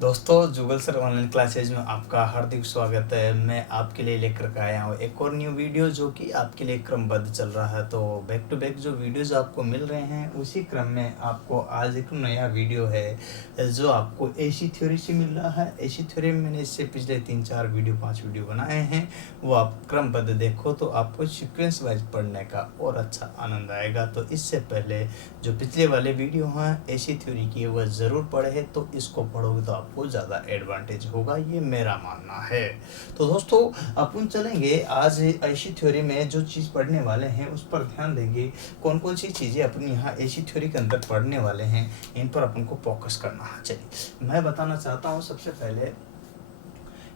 दोस्तों जुगल sir online classes में आपका हार्दिक स्वागत है। मैं आपके लिए लेकर के आया हूँ एक और न्यू वीडियो जो कि आपके लिए क्रमबद्ध चल रहा है। तो बैक टू बैक जो वीडियोज आपको मिल रहे हैं उसी क्रम में आपको आज एक नया वीडियो है जो आपको एसी थ्योरी से मिल रहा है। एसी थ्योरी में मैंने इससे पिछले 3-4 वीडियो 5 वीडियो बनाए हैं, वो आप क्रमबद्ध देखो तो आपको सीक्वेंस वाइज पढ़ने का और अच्छा आनंद आएगा। तो इससे पहले जो पिछले वाले वीडियो हैं एसी थ्योरी की वह ज़रूर पढ़े, तो इसको पढ़ोगे तो आपको ज़्यादा एडवांटेज होगा, ये मेरा मानना है। तो दोस्तों अपन चलेंगे आज एसी थ्योरी में जो चीज़ पढ़ने वाले हैं उस पर ध्यान देंगे। कौन कौन सी चीज़ें अपन यहाँ एसी थ्योरी के अंदर पढ़ने वाले हैं इन पर अपन को फोकस करना है। चलिए मैं बताना चाहता हूँ सबसे पहले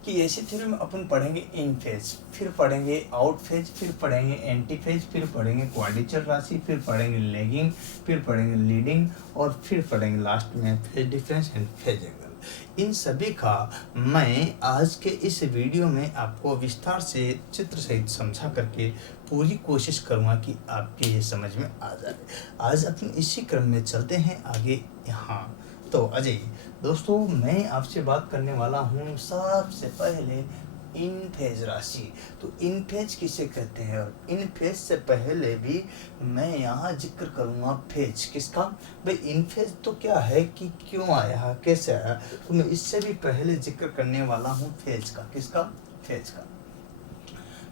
कि एसी थ्योरी में अपन पढ़ेंगे इन फेज, फिर पढ़ेंगे आउट फेज, फिर पढ़ेंगे एंटी फेज, फिर पढ़ेंगे क्वाड्रेचर राशि, फिर पढ़ेंगे लैगिंग, फिर पढ़ेंगे लीडिंग और फिर पढ़ेंगे लास्ट में phase difference and phase angle. इन सभी का मैं आज के इस वीडियो में आपको विस्तार से चित्र सहित समझा करके पूरी कोशिश करूँगा कि आपके ये समझ में आ जाए। आज अपन इसी क्रम में चलते हैं आगे। यहाँ तो अजय दोस्तों मैं आपसे बात करने वाला हूँ सबसे पहले इन फेज राशि। तो इन फेज किसे कहते हैं, और इन फेज से पहले भी मैं यहाँ जिक्र करूँगा फेज किसका। भाई इन फेज तो क्या है कि क्यों आया कैसे आया, तो मैं इससे भी पहले जिक्र करने वाला हूँ फेज का। किसका? फेज का।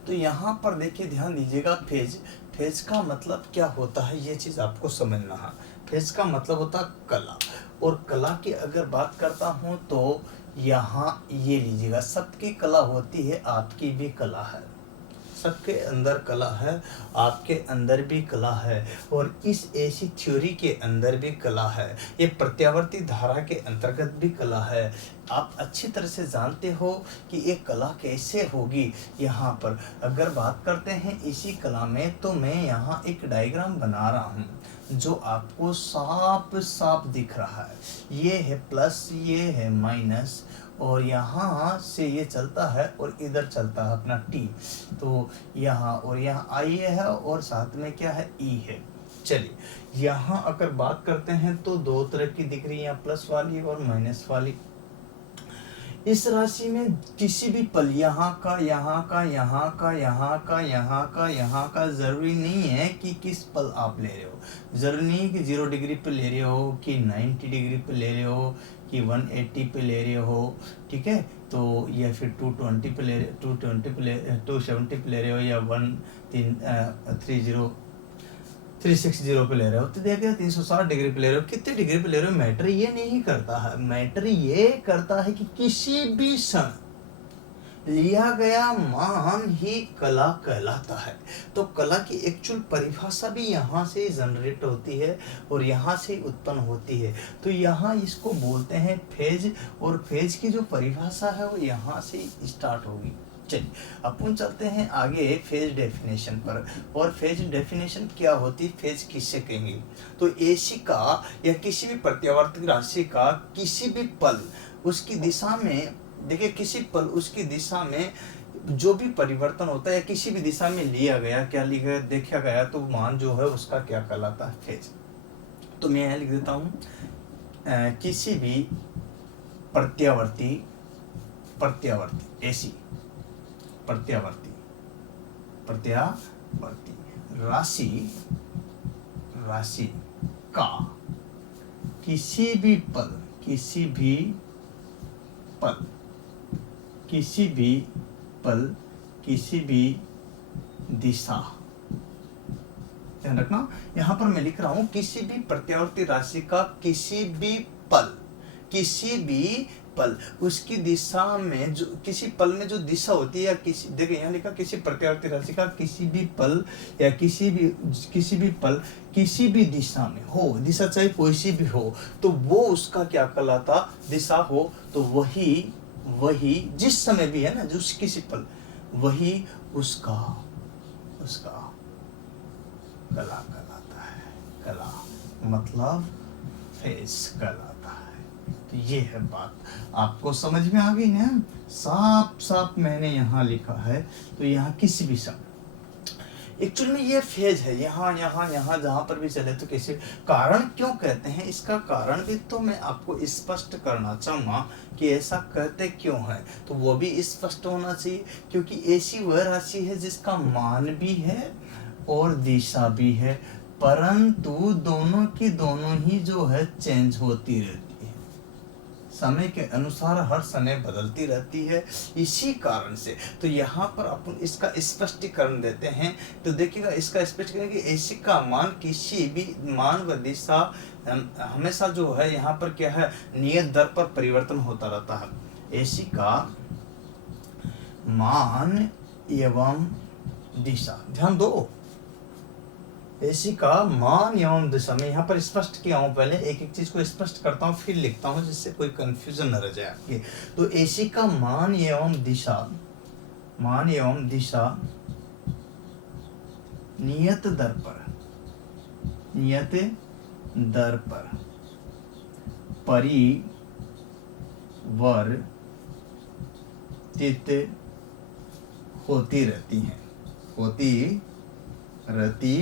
तो यहाँ पर देखिए ध्यान दीजिएगा, फेज फेज का मतलब क्या होता है ये चीज़ आपको समझना है। फेज का मतलब होता है कला, और कला की अगर बात करता हूँ तो यहाँ ये लीजिएगा, सबकी कला होती है, आपकी भी कला है, सबके अंदर कला है, आपके अंदर भी कला है, और इस एसी थ्योरी के अंदर भी कला है। ये प्रत्यावर्ती धारा के अंतर्गत भी कला है। आप अच्छी तरह से जानते हो कि ये कला कैसे होगी। यहाँ पर अगर बात करते हैं इसी कला में, तो मैं यहाँ एक डायग्राम बना रहा हूँ जो आपको साफ साफ दिख रहा है। ये है प्लस, ये है माइनस, और यहाँ से ये चलता है और इधर चलता है अपना टी। तो यहाँ और यहाँ आई है और साथ में क्या है, ई है। चलिए यहाँ अगर बात करते हैं तो दो तरह की दिख रही है, यहाँ प्लस वाली और माइनस वाली। इस राशि में किसी भी पल यहाँ का, यहाँ का, यहाँ का, यहाँ का, यहाँ का, यहाँ का, जरूरी नहीं है कि किस पल आप ले रहे हो। जरूरी नहीं है कि 0 डिग्री पे ले रहे हो, कि 90 डिग्री पे ले रहे हो, कि 180 पे ले रहे हो, ठीक है। तो या फिर 220 पे ले 220 पे ले 270 पे ले रहे हो, या 360 पे ले रहे हो, तो देखिए 360 डिग्री पे ले रहे हो, कितने डिग्री पे ले रहे हो, मैटर ये नहीं करता है। मैटर ये करता है कि किसी भी क्षण लिया गया मान ही कला कहलाता है। तो कला की एक्चुअल परिभाषा भी यहाँ से जनरेट होती है और यहाँ से उत्पन्न होती है। तो यहाँ इसको बोलते हैं फेज, और फेज की जो परिभाषा है वो यहाँ से स्टार्ट होगी। चलिए अपन चलते हैं आगे फेज डेफिनेशन पर। और फेज डेफिनेशन क्या होती है, फेज किससे कहेंगे, तो एसी का या किसी भी प्रत्यावर्ती राशि का किसी भी पल उसकी दिशा में, देखिए किसी पल उसकी दिशा में जो भी परिवर्तन होता है या किसी भी दिशा में लिया गया, क्या लिखा गया, देखा गया, तो मान जो है उसका क्या कहलाता है, फेज। तो मैं यहाँ लिख देता हूँ किसी भी प्रत्यावर्ती एसी प्रत्यावर्ती राशि का किसी भी पल किसी भी दिशा, ध्यान रखना यहाँ पर मैं लिख रहा हूं किसी भी प्रत्यावर्ती राशि का किसी भी पल उसकी दिशा में, जो किसी पल में जो दिशा होती है, या किसी, देखिए यहाँ लिखा किसी प्रत्यावर्ती राशि का किसी भी पल या किसी भी पल किसी भी दिशा में हो, दिशा चाहे कोई सी भी हो, तो वो उसका क्या कहलाता, दिशा हो, तो वही जिस समय भी है ना, जो किसी पल, वही उसका कला कहलाता है। कला मतलब फेज कहलाता है। तो ये है बात, आपको समझ में आ गई ना, साफ साफ मैंने यहाँ लिखा है। तो यहाँ किसी भी समय एक्चुअली में ये फेज है, यहाँ यहाँ यहाँ जहाँ पर भी चले तो कैसे, कारण क्यों कहते हैं, इसका कारण भी तो मैं आपको स्पष्ट करना चाहूँगा कि ऐसा कहते क्यों है, तो वो भी स्पष्ट होना चाहिए। क्योंकि ऐसी वह राशि है जिसका मान भी है और दिशा भी है, परंतु दोनों की दोनों ही जो है चेंज होती रहती है, समय के अनुसार हर समय बदलती रहती है। इसी कारण से तो यहाँ पर अपन इसका स्पष्टीकरण देते हैं। तो देखिएगा, इसका स्पष्टीकरण कि एसी का मान किसी भी मान व दिशा हमेशा जो है यहाँ पर क्या है, नियत दर पर परिवर्तन होता रहता है। एसी का मान एवं दिशा, ध्यान दो, एसी का मान एवं दिशा में यहाँ पर स्पष्ट किया हूँ। पहले एक एक चीज को स्पष्ट करता हूँ फिर लिखता हूँ, जिससे कोई कंफ्यूजन न रह जाए आपके। तो एसी का मान एवं दिशा, मान एवं दिशा नियत दर पर, नियत दर पर परिवर्तित होती रहती हैं, होती रहती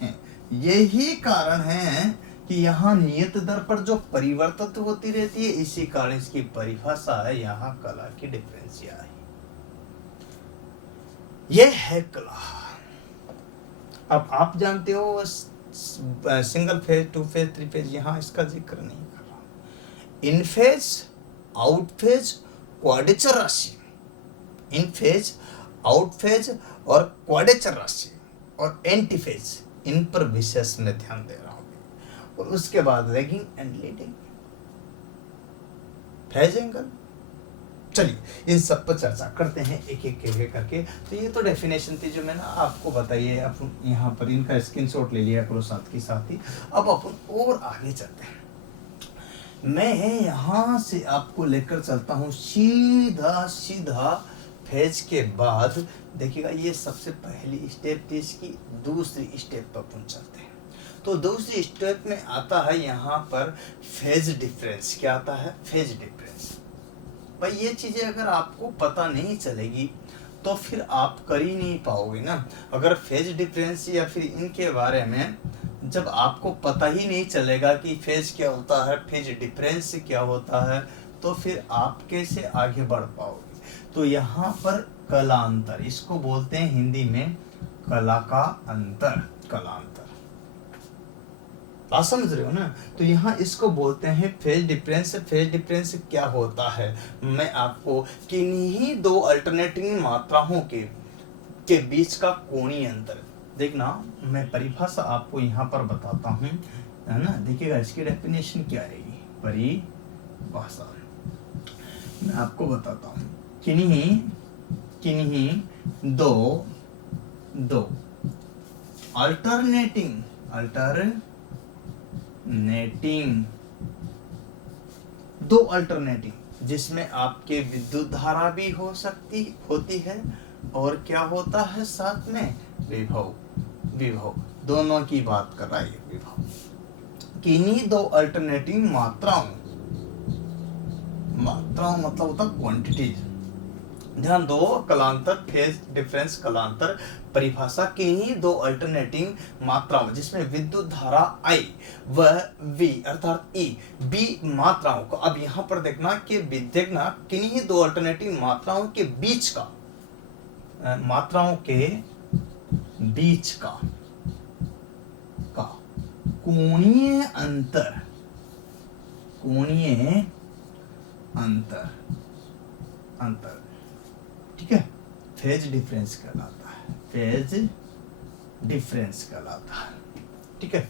हैं। यही कारण है कि यहाँ नियत दर पर जो परिवर्तित होती रहती है, इसी कारण इसकी परिभाषा है यहाँ कला की डिफरेंशिया है। यह है कला। अब आप जानते हो single phase, two phase, three phase, यहाँ इसका जिक्र नहीं कर रहा। इन फेज, आउट फेज, क्वाड्रेचर राशि, इन फेज, आउट फेज और क्वाड्रेचर राशि और एंटी फेज, इन पर विशेष में ध्यान दे रहा हूं। और उसके बाद lagging and leading, phase angle. चलिए इन सब पर चर्चा करते हैं एक एक करके। तो ये तो डेफिनेशन थी जो मैंने आपको बताई है। अपन यहाँ पर इनका स्क्रीनशॉट ले लिया करो साथ के साथ ही। अब अपन और आगे चलते हैं। मैं यहाँ से आपको लेकर चलता हूँ सीधा सीधा फेज के बाद। देखिएगा, ये सबसे पहली स्टेप थी, इसकी दूसरी स्टेप पर अपन चलते हैं। तो दूसरी स्टेप में आता है यहाँ पर फेज डिफरेंस। क्या आता है? Phase difference. भाई ये चीजें अगर आपको पता नहीं चलेगी तो फिर आप कर ही नहीं पाओगे ना। अगर फेज डिफरेंस या फिर इनके बारे में जब आपको पता ही नहीं चलेगा कि फेज क्या होता है, फेज डिफरेंस क्या होता है, तो फिर आप कैसे आगे बढ़ पाओगे। तो यहाँ पर कलांतर, इसको बोलते हैं हिंदी में कला का अंतर, कलांतर। बात समझ रहे हो ना। तो यहाँ इसको बोलते हैं फेज डिफरेंस। फेज डिफरेंस क्या होता है, मैं आपको किन्हीं दो अल्टरनेटिंग मात्राओं के बीच का कोणीय अंतर, देखना मैं परिभाषा आपको यहाँ पर बताता हूँ, है ना। देखिएगा इसकी डेफिनेशन क्या रहेगी, परिभाषा मैं आपको बताता हूँ। किन्हीं दो अल्टरनेटिंग दो अल्टरनेटिंग जिसमें आपके विद्युत धारा भी होती है और क्या होता है साथ में विभव दोनों की बात कर रहा है विभव। किन्हीं दो अल्टरनेटिंग मात्राओं मतलब होता क्वांटिटीज। ध्यान दो, कलांतर, फेज डिफरेंस, कलांतर, परिभाषा किन्हीं दो अल्टरनेटिंग मात्राओं जिसमें विद्युत धारा I व V अर्थात E B मात्राओं को। अब यहाँ पर देखना कि किन्हीं दो अल्टरनेटिंग मात्राओं के बीच का कोणीय अंतर, ठीक है, फेज डिफरेंस कहलाता है, फेज डिफरेंस कहलाता है, ठीक है,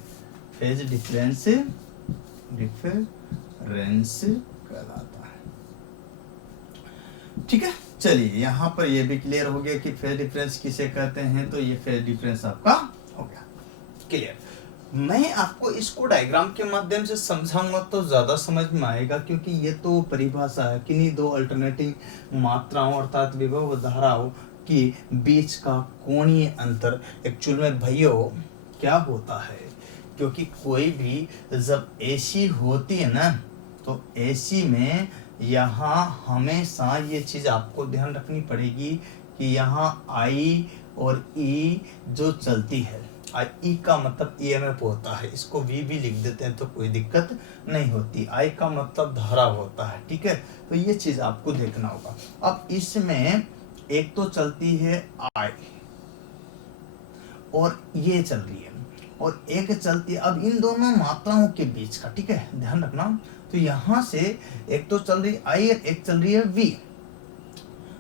फेज डिफरेंस कहलाता है, ठीक है। चलिए यहाँ पर ये भी क्लियर हो गया कि फेज डिफरेंस किसे कहते हैं। तो ये फेज डिफरेंस आपका हो गया क्लियर। मैं आपको इसको डायग्राम के माध्यम से समझाऊंगा तो ज्यादा समझ में आएगा, क्योंकि ये तो परिभाषा है किन्हीं दो अल्टरनेटिंग मात्राओं अर्थात विभव धाराओं के बीच का कोणीय अंतर। एक्चुअल में भाइयों क्या होता है, क्योंकि कोई भी जब एसी होती है ना, तो एसी में यहाँ हमेशा ये चीज आपको ध्यान रखनी पड़ेगी कि यहाँ I और ई जो चलती है। ई का मतलब ईएमएफ होता है, इसको वी भी लिख देते हैं तो कोई दिक्कत नहीं होती। आई का मतलब धारा होता है, ठीक है। तो ये चीज आपको देखना होगा। अब इसमें एक तो चलती है आई और ये चल रही है, और एक चलती है। अब इन दोनों मात्राओं के बीच का, ठीक है, ध्यान रखना। तो यहां से एक तो चल रही आई है, एक चल रही है वी।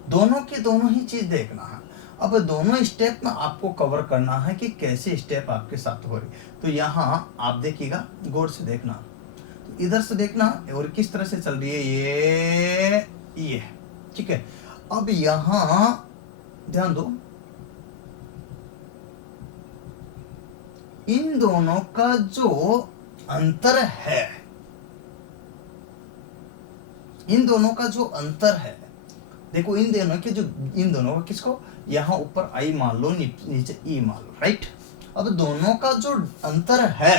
दोनों की दोनों ही चीज देखना है। अब दोनों स्टेप में आपको कवर करना है कि कैसे स्टेप आपके साथ हो रही। तो यहाँ आप देखिएगा, गौर से देखना, तो इधर से देखना और किस तरह से चल रही है ये, ठीक है। अब यहाँ ध्यान दो, इन दोनों का जो अंतर है, इन दोनों का जो अंतर है, देखो इन दोनों का किसको, यहां ऊपर आई मान लो, नीचे ई मान लो, राइट। अब दोनों का जो अंतर है,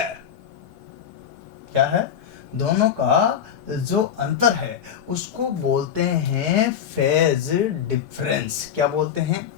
क्या है, दोनों का जो अंतर है उसको बोलते हैं फेज डिफरेंस। क्या बोलते हैं,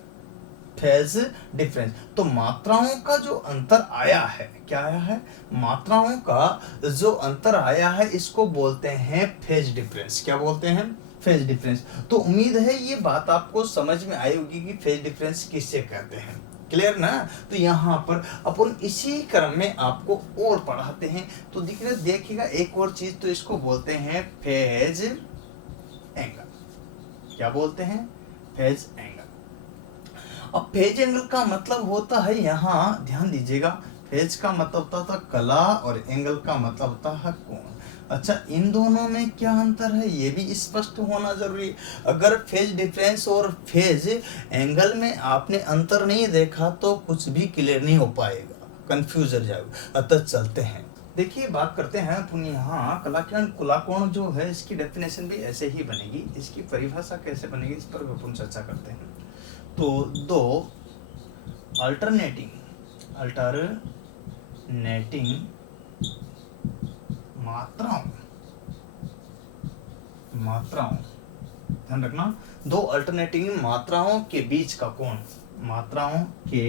फेज डिफरेंस। तो मात्राओं का जो अंतर आया है, क्या आया है, मात्राओं का जो अंतर आया है, इसको बोलते हैं फेज डिफरेंस। क्या बोलते हैं, फेज डिफरेंस। तो उम्मीद है ये बात आपको समझ में आई होगी कि फेज डिफरेंस किससे कहते हैं, क्लियर ना। तो यहाँ पर अपन इसी क्रम में आपको और पढ़ाते हैं। तो देखिएगा एक और चीज, तो इसको बोलते हैं फेज एंगल। क्या बोलते हैं, फेज एंगल। अब फेज एंगल का मतलब होता है, यहाँ ध्यान दीजिएगा, फेज का मतलब होता था कला और एंगल का मतलब होता है कोण। अच्छा, इन दोनों में क्या अंतर है ये भी स्पष्ट होना जरूरी है। अगर फेज डिफरेंस और फेज एंगल में आपने अंतर नहीं देखा तो कुछ भी क्लियर नहीं हो पाएगा, कंफ्यूज हो जाएगा। अतः चलते हैं, देखिए बात करते हैं अपन यहाँ कलाकोण जो है, इसकी डेफिनेशन भी ऐसे ही बनेगी, इसकी परिभाषा कैसे बनेगी इस पर अपन चर्चा करते हैं। तो दो अल्टरनेटिंग मात्राओं ध्यान रखना, दो अल्टरनेटिंग मात्राओं के बीच का कोण, मात्राओं के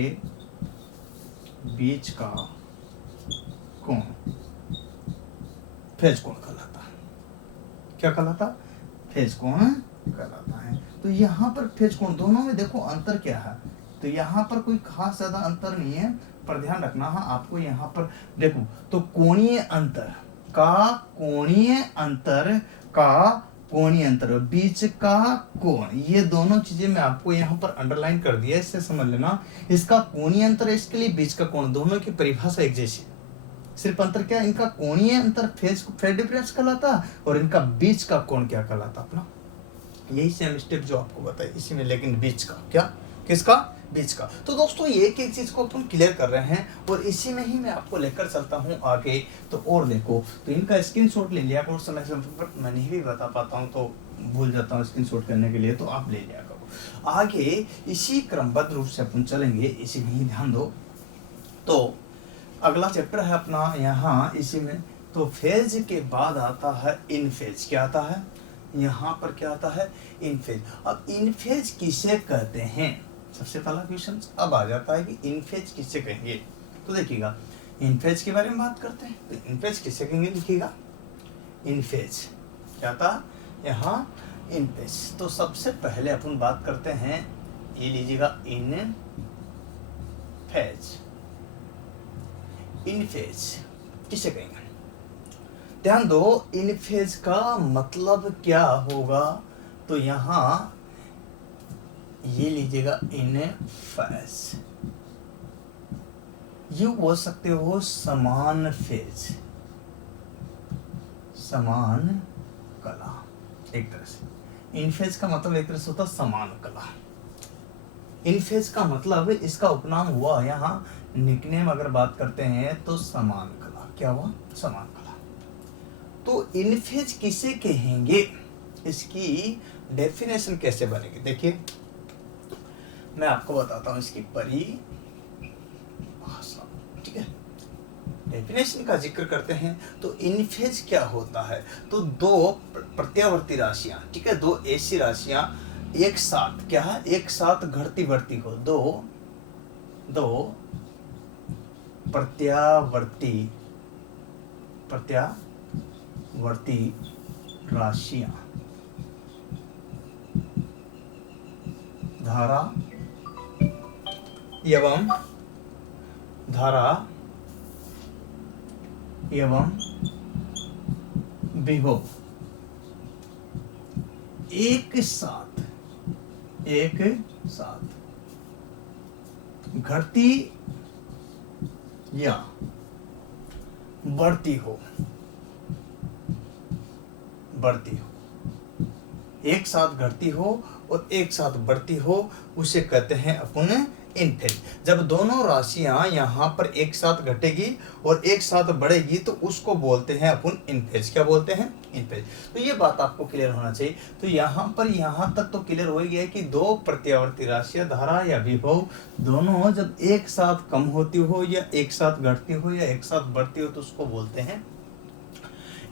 बीच का कोण फेज कोण कहलाता है। क्या कहलाता, फेज कोण कहलाता है। तो यहाँ पर फेज कोण दोनों में देखो अंतर क्या है, तो यहाँ पर कोई खास ज्यादा अंतर नहीं है, पर ध्यान रखना है आपको। यहाँ पर देखो, तो कोणीय अंतर बीच का कोण, ये दोनों चीजें मैं आपको यहाँ पर अंडरलाइन कर दिया, इससे समझ लेना। इसका कोणीय अंतर है, इसके लिए बीच का कोण, दोनों की परिभाषा एक जैसी, सिर्फ अंतर क्या, इनका कोणीय अंतर फेज डिफरेंस कहलाता, और इनका बीच का कोण क्या कहलाता अपना। यही सेम स्टेप जो आपको बताया इसी में, लेकिन बीच का क्या, किसका, बीच का। तो दोस्तों ये एक एक चीज को अपन क्लियर कर रहे हैं, और इसी में ही मैं आपको लेकर चलता हूँ आगे। तो और देखो, तो इनका स्क्रीनशॉट ले लिया करो, समय पर मैं नहीं भी बता पाता हूँ तो भूल जाता हूँ स्क्रीनशॉट करने के लिए, तो आप ले लिया करो। आगे इसी क्रमबद्ध रूप से अपन चलेंगे, इसी में ही ध्यान दो। तो अगला चैप्टर है अपना यहाँ इसी में। तो फेज के बाद आता है इन फेज। क्या आता है, यहाँ पर क्या आता है, इन फेज। अब इन फेज किसे कहते हैं, सबसे पहला क्वेश्चन अब आ जाता है कि इन फेज किसे कहेंगे। तो देखिएगा, इन फेज के बारे में बात करते हैं। तो इन फेज किसे कहेंगे, लिखिएगा इन फेज। क्या था यहाँ, इन फेज। तो सबसे पहले अपन बात करते हैं, ये लीजिएगा इन फेज। इन फेज किसे कहेंगे, ध्यान दो, इन फेज का मतलब क्या होगा। तो यहाँ ये लीजिएगा इन फेज, ये बोल सकते हो समान फेज, समान कला। एक तरह से इन फेज का मतलब एक तरह से होता समान कला। इन फेज का मतलब इसका उपनाम हुआ यहाँ, निकनेम अगर बात करते हैं तो समान कला। क्या हुआ, समान कला। तो इन फेज किसे कहेंगे, इसकी डेफिनेशन कैसे बनेगी, देखिए मैं आपको बताता हूं इसकी परिभाषा, ठीक है। डेफिनेशन का जिक्र करते हैं। तो इन फेज क्या होता है, तो दो प्रत्यावर्ती राशियां, ठीक है, दो ऐसी राशियां एक साथ, क्या है, एक साथ घटती बढ़ती हो, दो दो प्रत्यावर्ती राशियां धारा एवं विभव एक साथ घटती या बढ़ती हो, एक साथ घटती हो और एक साथ बढ़ती हो, उसे कहते हैं अपन इनफेज। जब दोनों राशियां यहाँ पर एक साथ घटेगी और एक साथ बढ़ेगी तो उसको बोलते हैं अपन इनफेज। क्या बोलते हैं? इनफेज। तो ये बात आपको क्लियर होना चाहिए। तो यहाँ तक तो क्लियर हो गया कि दो प्रत्यावर्ती राशियां धारा या विभव दोनों जब एक साथ कम होती हो या एक साथ घटती हो या एक साथ बढ़ती हो तो उसको बोलते हैं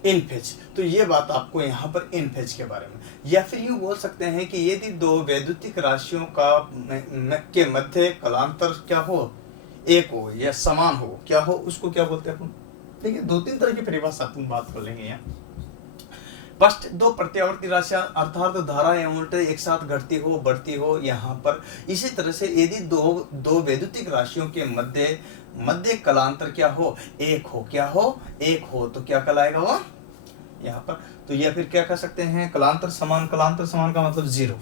इनफेज। तो ये बात आपको यहाँ पर इनफेज के बारे में, या फिर यूं बोल सकते हैं कि यदि दो वैद्युतिक राशियों का के मध्य कलांतर क्या हो, एक हो या समान हो, क्या हो, उसको क्या बोलते हैं अपन? देखिए, दो तीन तरह की परिभाषा अपन बात कर लेंगे यहाँ। फर्स्ट, दो प्रत्यावर्ती राशियां अर्थात धारा या वोल्टेज एक साथ घटती हो बढ़ती हो यहाँ पर। इसी तरह से यदि दो वैद्युतिक राशियों के मध्य कलांतर क्या हो, एक हो, क्या हो, एक हो, तो क्या कहलाएगा वो यहाँ पर? तो या फिर क्या कह सकते हैं, कलांतर समान का मतलब जीरो।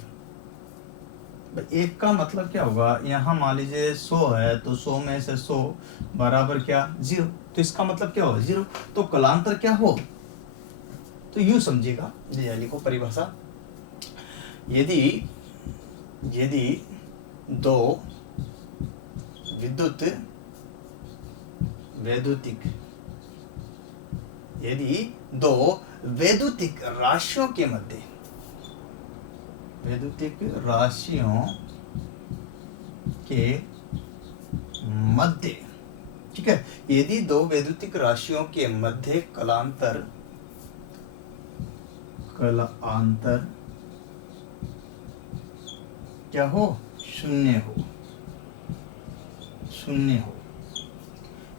एक का मतलब क्या होगा, यहाँ मान लीजिए 100 है तो 100 में से 100 बराबर क्या, 0। तो इसका मतलब क्या होगा, 0। तो कलांतर क्या हो, तो यूं समझिएगा, लिखो परिभाषा। यदि दो वैद्युतिक राशियों के मध्य, ठीक है, यदि दो वैद्युतिक राशियों के मध्य कलांतर क्या हो, शून्य हो।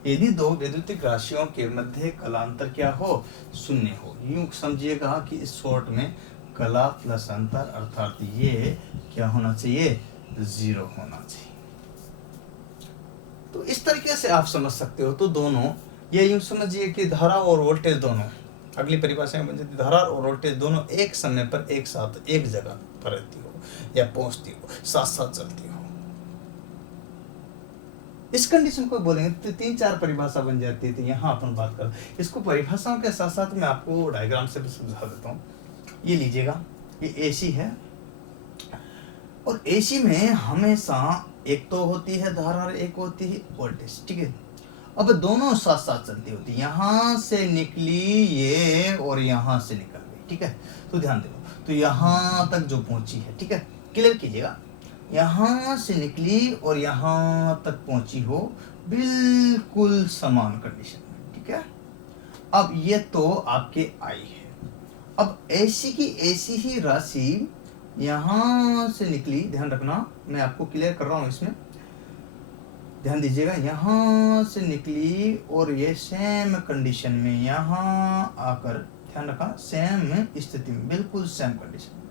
यदि दो वैद्युतिक राशियों के मध्य कलांतर क्या हो, शून्य हो। यूं समझिएगा कि इस शॉर्ट में कला प्लस अंतर अर्थात ये क्या होना चाहिए, 0 होना चाहिए। तो इस तरीके से आप समझ सकते हो। तो दोनों, ये यूं समझिए कि धारा और वोल्टेज दोनों, अगली परिभाषा में बन जाती, धारा और वोल्टेज दोनों एक समय पर एक साथ एक जगह पर रहती हो या पहुंचती हो, साथ साथ चलती हो। इस कंडीशन को बोलेंगे तो 3-4 परिभाषा बन जाती थी। यहाँ अपन बात कर, इसको परिभाषाओं के साथ साथ मैं आपको डायग्राम से भी समझा देता हूँ। ये लीजिएगा, ये एसी है और एसी में हमेशा एक तो होती है धारा और एक होती है वोल्टेज, ठीक है। अब दोनों साथ साथ चलती होती है, यहाँ से निकली ये और यहाँ से निकल गई, ठीक है। तो ध्यान दो, तो यहाँ तक जो पहुंची है, ठीक है, क्लियर कीजिएगा, यहाँ से निकली और यहाँ तक पहुंची हो, बिल्कुल समान कंडीशन में, ठीक है। अब ये तो आपके आई है। अब ऐसी की ऐसी ही राशि यहाँ से निकली, ध्यान रखना मैं आपको क्लियर कर रहा हूँ, इसमें ध्यान दीजिएगा, यहाँ से निकली और ये सेम कंडीशन में यहाँ आकर, ध्यान रखा, सेम स्थिति में, बिल्कुल सेम कंडीशन में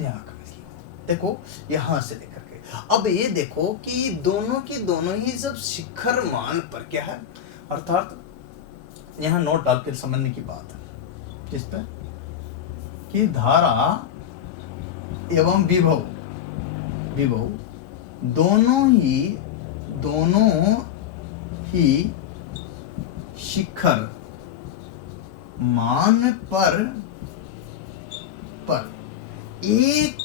यहाँ का देखो, यहाँ से लेकर के अब ये देखो कि दोनों की दोनों ही जब शिखर मान पर क्या है, अर्थात यहाँ नोट डाल के समझने की बात है, किस पर, कि धारा एवं विभव दोनों ही शिखर मान पर एक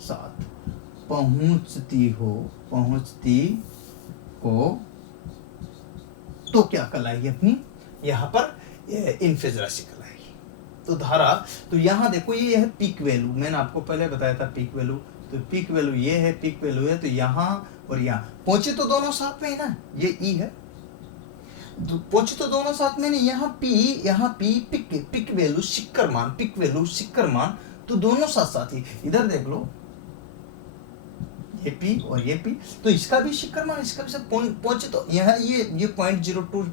साथ पहुंचती हो तो क्या कहलाएगी अपनी, यहाँ पर इनफेज राशि कहलाएगी। तो धारा, तो यहाँ देखो ये है पीक वैल्यू, मैंने आपको पहले बताया था पीक वैल्यू। तो पीक वैल्यू ये है, पीक वैल्यू है, तो यहाँ और यहाँ पहुंचे तो दोनों साथ में है ना, ये ई है, तो पहुंचे तो दोनों साथ में नहीं, यहाँ पी पिक वैल्यू शिखर मान, पिक वैल्यू शिखर मान, तो दोनों साथ साथ ही, इधर देख लो ये पी और ये पी, तो इसका भी शिखर मान इसका भी सब पहुंचे, तो यह ये 0.02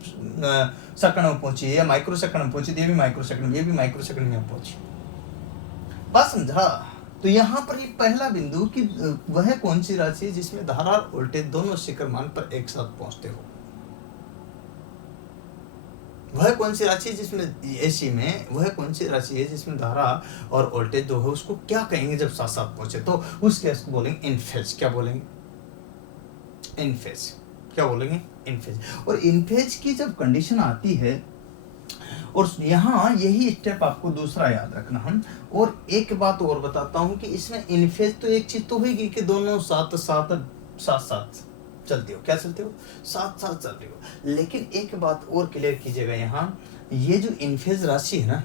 सेकंड में पहुंची, ये माइक्रो सेकंड में पहुंची, ये भी माइक्रो सेकंड, ये भी माइक्रो सेकंड में पहुंची। बात समझा? तो यहाँ पर ये पहला बिंदु कि वह कौन सी राशि है जिसमें धारा और वोल्टेज दोनों शिखर मान पर एक साथ पहुंचते हो। वह कौन सी राशि है जिसमें एसी में, वह कौन सी राशि है जिसमें धारा और वोल्टेज दो है, उसको क्या कहेंगे जब साथ साथ पहुंचे, तो उस केस को बोलेंगे इन फेज। क्या बोलेंगे? इन फेज। क्या बोलेंगे? इन फेज। और इन फेज की जब कंडीशन आती है, और यहाँ यही स्टेप आपको दूसरा याद रखना हम। और एक बात और बताता हूँ कि इसमें इन फेज तो एक चीज तो होगी कि दोनों साथ साथ चलती हो। क्या चलती हो? साथ साथ चल रही हो। लेकिन एक बात और क्लियर कीजिएगा, यहाँ ये जो इनफेज राशि है ना,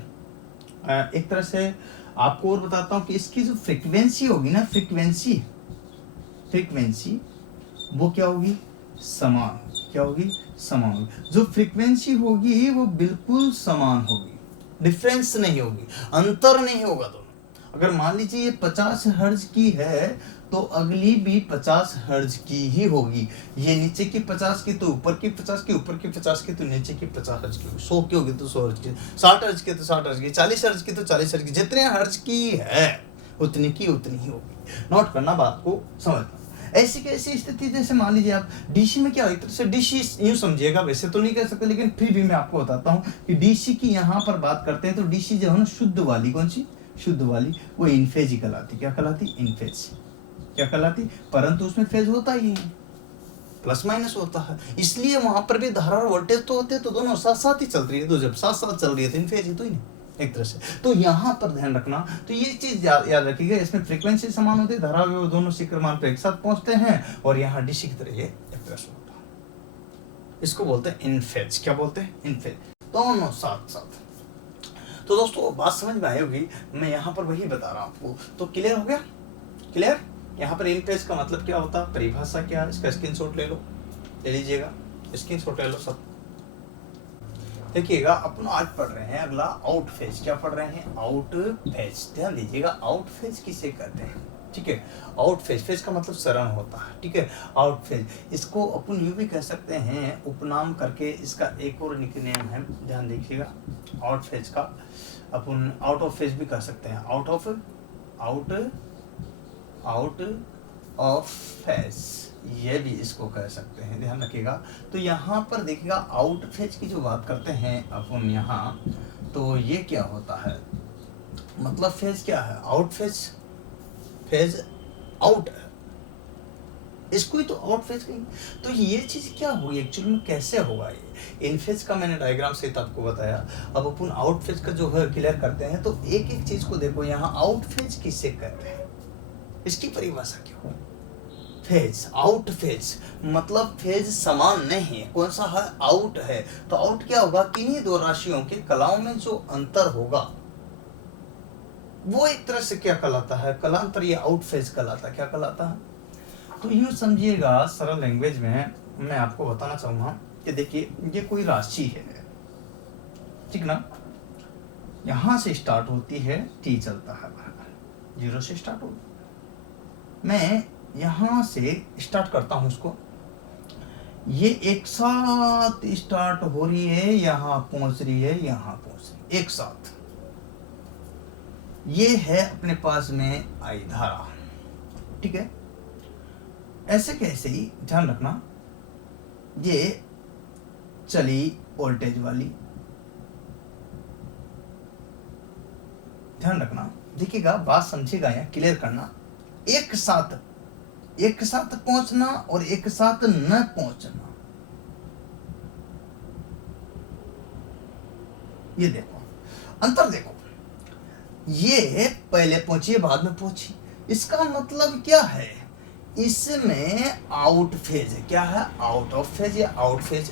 एक तरह से आपको और बताता हूँ कि इसकी जो फ्रीक्वेंसी होगी ना, फ्रीक्वेंसी वो क्या होगी? समान। क्या होगी? समान होगी। जो फ्रीक्वेंसी होगी वो बिल्कुल समान होगी, डिफरेंस नहीं होगी, अंतर नहीं होगा दोनों। अगर मान लीजिए ये 50 हर्ट्ज की है तो अगली भी 50 हर्ट्ज की ही होगी। ये नीचे की 50 की तो ऊपर की 50 की, ऊपर की 50 की तो नीचे की 50 हर्ट्ज की, 100 की होगी तो 100 हर्ट्ज की, 60 हर्ट्ज की तो 60 हर्ट्ज की, 40 हर्ट्ज की तो 40 हर्ट्ज की, जितने हर्ट्ज की है उतनी की उतनी ही होगी। नोट करना, बात को समझना। ऐसी कैसी स्थिति, जैसे मान लीजिए आप डीसी में क्या, एक तरह से डीसी यूं समझिएगा, वैसे तो नहीं कह सकते लेकिन फिर भी मैं आपको बताता हूँ कि डीसी की यहाँ पर बात करते हैं तो डीसी जो है ना शुद्ध वाली, कौन सी? शुद्ध वाली, वो इनफेज ही कहलाती। क्या कहलाती? इनफेज। क्या कहलाती? परंतु उसमें फेज होता ही है, प्लस माइनस होता है, इसलिए वहां पर भी धारा और वोल्टेज तो होते हैं, तो दोनों साथ साथ ही चल रही है। तो जब साथ साथ चल रही है तो इनफेज ही तो ही नहीं, एक तरह से। तो यहाँ पर ध्यान रखना, तो ये चीज याद रखिएगा, इसमें फ्रीक्वेंसी समान होती है, धारा और दोनों शिखर मान पर एक साथ पहुंचते हैं, और यहाँ डीसी की तरह ये एक तरह से होता है। इसको बोलते हैं इनफेज। क्या बोलते हैं? इनफेज, दोनों साथ साथ। तो दोस्तों बात समझ में आई होगी, मैं यहाँ पर वही बता रहा हूँ आपको। तो क्लियर हो गया? क्लियर? यहाँ पर इन फेज का मतलब क्या होता है, परिभाषा क्या है, इसका स्क्रीनशॉट ले लो, ले लीजिएगा, स्क्रीनशॉट ले लो सब। देखिएगा अपन आज पढ़ रहे हैं अगला आउट फेज। क्या पढ़ रहे हैं? Out phase. ध्यान दीजिएगा, आउट फेज किसे कहते हैं? ठीक है, आउट फेज, फेज का मतलब चरण होता है। ठीक है, आउट फेज, इसको अपन यूं भी कह सकते हैं उपनाम करके, इसका एक और निकनेम है, ध्यान देखिएगा। आउट फेज का अपन आउट ऑफ फेज भी कह सकते हैं, आउट ऑफ फेज, ये भी इसको कह सकते हैं, ध्यान रखिएगा। तो यहाँ पर देखिएगा आउट फेज की जो बात करते हैं अपन यहाँ, तो ये क्या होता है, मतलब फेज क्या है? आउट फेज, फेज आउट है, इसको ही तो आउट फेज कहेंगे। तो ये चीज क्या होगी एक्चुअली में, कैसे होगा ये? इन फेज का मैंने डायग्राम सहित आपको बताया, अब अपन आउट फेज का जो है क्लियर करते हैं। तो एक एक चीज को देखो, यहाँ आउट फेज किसे कहते हैं, इसकी परिभाषा क्या हो? फेज, आउट फेज मतलब फेज समान नहीं है, कौन सा है? आउट है। तो आउट क्या होगा? किन्हीं दो राशियों के कलाओं में जो अंतर होगा वो एक तरह से क्या कहलाता है? कलांतर। ये आउट फेज कहलाता है। क्या कहलाता है? तो यूं समझिएगा, सरल लैंग्वेज में मैं आपको बताना चाहूंगा कि देखिए ये कोई राशि है, ठीक ना, यहां से स्टार्ट होती है, टी चलता है बराबर, 0 से स्टार्ट होगी। मैं यहां से स्टार्ट करता हूं इसको, ये एक साथ स्टार्ट हो रही है, यहां पहुंच रही है, यहां पहुंच रही है, एक साथ। ये है अपने पास में आई धारा, ठीक है। ऐसे कैसे ही ध्यान रखना, ये चली वोल्टेज वाली, ध्यान रखना, देखिएगा बात समझिएगा, यहाँ क्लियर करना। एक साथ पहुंचना और एक साथ न पहुंचना, ये देखो अंतर देखो, ये पहले पहुंची बाद में पहुंची, इसका मतलब क्या है? इसमें आउट फेज है। क्या है? आउट ऑफ फेज या आउट फेज,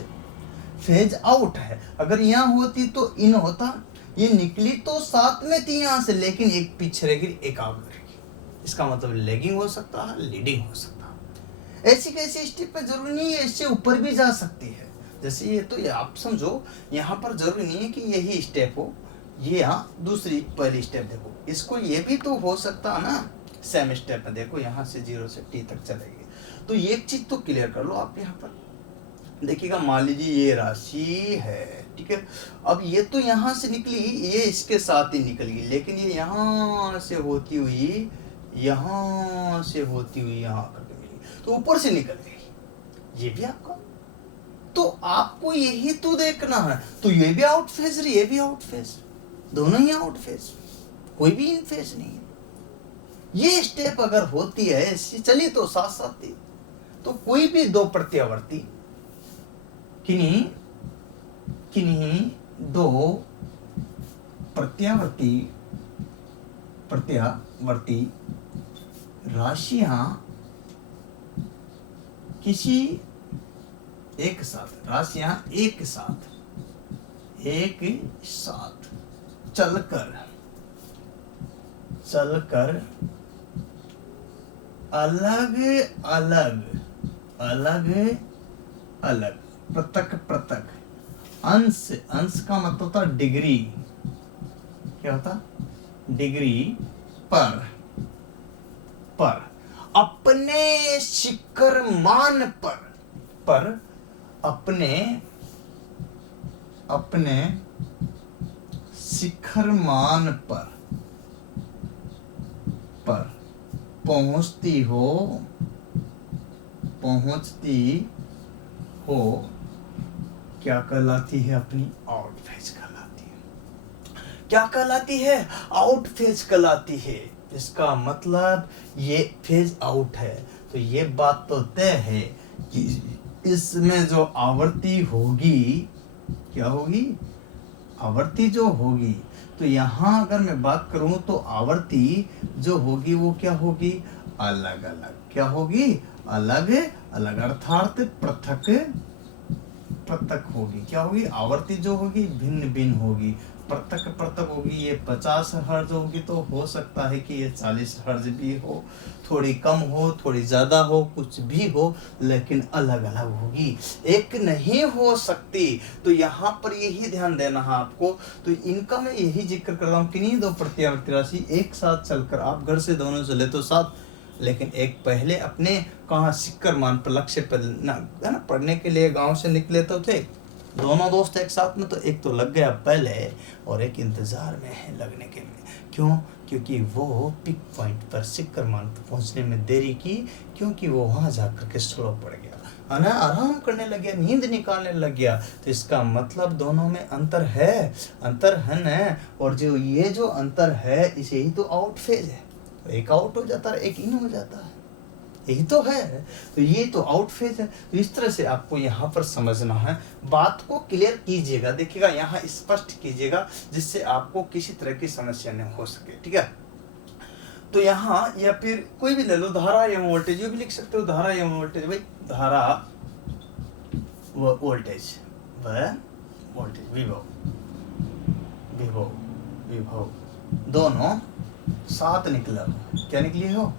फेज आउट है। अगर यहां होती तो इन होता, ये निकली तो साथ में थी यहां से, लेकिन एक पीछे रहेगी एक आगे रहेगी, इसका मतलब लेगिंग हो सकता है, लीडिंग हो सकता है। ऐसी कैसी स्टेप पे जरूरी नहीं है, इससे ऊपर भी जा सकती है। जैसे ये तो ये आप समझो, यहाँ पर जरूरी नहीं है कि यही स्टेप हो, ये यहाँ दूसरी पहली स्टेप देखो, इसको ये भी तो हो सकता है ना सेम स्टेप में। देखो यहाँ से 0 से t तक चलेगी। तो ये एक चीज तो क्लियर कर लो आप। यहाँ पर देखिएगा, मान लीजिए ये राशि है, ठीक है। अब ये तो यहाँ से निकली, ये इसके साथ ही निकल गई, लेकिन ये यहाँ से होती हुई, यहाँ से होती हुई यहाँ करके मिली, तो ऊपर से निकल गई। ये भी आपका, तो आपको यही तो देखना है। तो ये भी आउट फेज, ये भी आउट फेज, दोनों ही आउट फेज, कोई भी इन फेज नहीं है। ये स्टेप अगर होती है, चलिए तो साथ साथ ही, तो कोई भी दो प्रत्यावर्ती, किन्हीं दो प्रत्यावर्ती राशियां किसी एक साथ, राशियां एक साथ चलकर अलग अलग पृथक अंश का मतलब होता डिग्री, क्या होता, डिग्री पर अपने शिखर मान पर अपने शिखर मान पर पहुंचती हो क्या कहलाती है, अपनी आउट फेज कहलाती है। क्या कहलाती है, आउट फेज कहलाती है। इसका मतलब ये फेज आउट है। तो ये बात तो तय है कि इसमें जो आवृत्ति होगी, क्या होगी, आवृत्ति जो होगी, तो यहाँ अगर मैं बात करूं तो आवृत्ति जो होगी वो क्या होगी, अलग अलग। क्या होगी, अलग अलग, अर्थात पृथक होगी। क्या होगी, आवृत्ति जो होगी भिन्न भिन्न होगी, पृथक होगी। ये 50 हर्ज होगी तो हो सकता है कि ये 40 हर्ज भी हो, थोड़ी कम हो, थोड़ी ज्यादा हो, कुछ भी हो, लेकिन अलग अलग होगी, एक नहीं हो सकती। तो यहाँ पर यही ध्यान देना है आपको। तो इनका मैं यही जिक्र कर रहा हूँ कि नहीं, दो प्रत्यावर्ती राशि एक साथ चलकर, आप घर से दोनों चले तो साथ, लेकिन एक पहले अपने कहाँ शिखर मान पर, लक्ष्य पर है ना, पढ़ने के लिए गांव से निकले तो थे दोनों दोस्त एक साथ में, तो एक तो लग गया पहले और एक इंतजार में है लगने के में। क्यों, क्योंकि वो पिक पॉइंट पर शिखर मान पर पहुंचने में देरी की, क्योंकि वो वहां जाकर के स्लो पड़ गया, है ना, आराम करने लग गया, नींद निकालने लग गया। तो इसका मतलब दोनों में अंतर है ना। और जो ये जो अंतर है, इसे ही तो आउट फेज है। एक आउट हो जाता है, एक इन हो जाता है, यही तो है। तो ये तो आउट फेज है। तो इस तरह से आपको यहाँ पर समझना है, बात को क्लियर कीजिएगा, देखिएगा यहाँ स्पष्ट कीजिएगा, जिससे आपको किसी तरह की समस्या नहीं हो सके, ठीक है। तो यहाँ या फिर कोई भी ले लो, धारा या वोल्टेज, ये भी लिख सकते हो, धारा या वोल्टेज। भाई धारा व वोल्टेज, विभव दोनों साथ निकला, क्या निकली हो,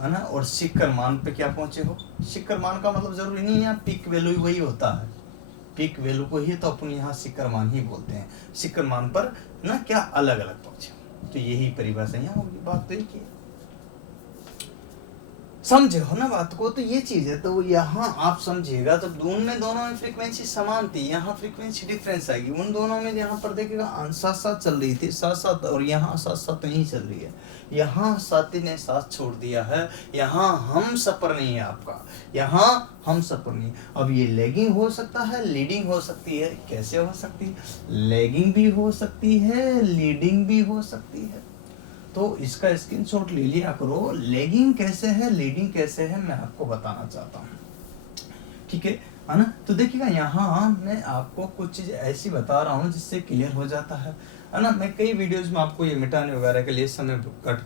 है ना। और शिखर मान पे क्या पहुंचे हो। शिखर मान का मतलब जरूरी नहीं है यहाँ पीक वैल्यू वही होता है, पीक वैल्यू को ही तो अपन यहाँ शिखर मान ही बोलते हैं। शिखर मान पर ना क्या अलग अलग पहुंचे, तो यही परिभाषा यहाँ होगी। बात तो एक ही है, समझे हो ना बात को। तो ये चीज है, तो यहाँ आप समझिएगा। तो दोनों में फ्रीक्वेंसी समान थी, यहाँ फ्रीक्वेंसी डिफरेंस आएगी। उन दोनों में यहाँ पर देखिएगा साथ साथ चल रही थी, साथ साथ, और यहाँ साथ साथ नहीं चल रही है। यहाँ साथी ने साथ छोड़ दिया है, यहाँ हम सफर नहीं है आपका, यहाँ हम सफर नहीं। अब ये लैगिंग हो सकता है, लीडिंग हो सकती है। कैसे हो सकती है, लैगिंग भी हो सकती है, लीडिंग भी हो सकती है। तो इसका स्क्रीनशॉट ले लिया करो। लैगिंग कैसे है, लीडिंग कैसे है, मैं आपको बताना चाहता हूँ, ठीक है ना। तो देखिएगा यहाँ मैं आपको कुछ चीज ऐसी बता रहा हूँ जिससे क्लियर हो जाता है ना। मैं कई वीडियोस में आपको ये मिटाने वगैरह के लिए समय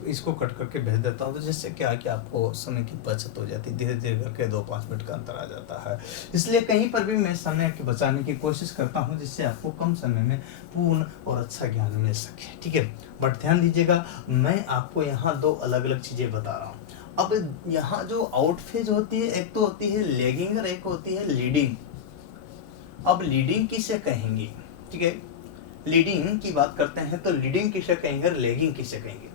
इसको कट करके भेज देता हूँ, तो जिससे क्या है कि आपको समय की बचत हो जाती है, धीरे धीरे करके 2-5 मिनट का अंतर आ जाता है। इसलिए कहीं पर भी मैं समय की बचाने की कोशिश करता हूँ, जिससे आपको कम समय में पूर्ण और अच्छा ज्ञान मिल सके, ठीक है। बट ध्यान दीजिएगा, मैं आपको यहाँ 2 अलग अलग चीजें बता रहा हूँ। अब यहाँ जो आउट फेज होती है, एक तो होती है लैगिंग और एक होती है लीडिंग। अब लीडिंग किसे कहेंगे, ठीक है। लीडिंग की बात करते हैं तो लीडिंग किसे कहेंगे और लेगिंग किसे कहेंगे।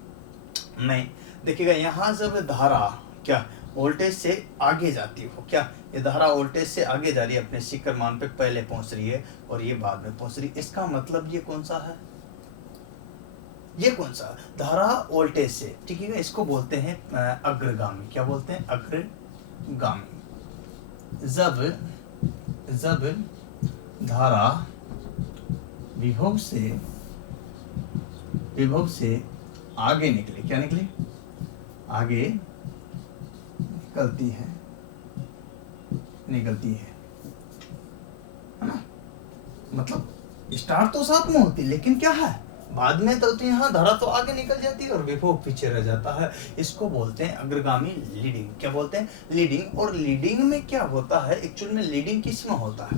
मैं देखिएगा यहाँ जब धारा क्या वोल्टेज से आगे जाती हो, क्या ये धारा वोल्टेज से आगे जा रही है, अपने शिखर मान पे पहले पहुंच रही है और ये बाद में पहुंच रही है, इसका मतलब ये कौन सा है, ये कौन सा धारा वोल्टेज से, ठीक है, इसको बोलते हैं अग्रगामी। क्या बोलते हैं, अग्रगामी। जब धारा विभव से आगे निकले, क्या निकले, आगे निकलती है ना, मतलब स्टार्ट तो साथ में होती लेकिन क्या है बाद में तो यहाँ धारा तो आगे निकल जाती है और विभव पीछे रह जाता है, इसको बोलते हैं अग्रगामी लीडिंग। क्या बोलते हैं, लीडिंग। और लीडिंग में क्या होता है, एक्चुअल में लीडिंग किस में होता है,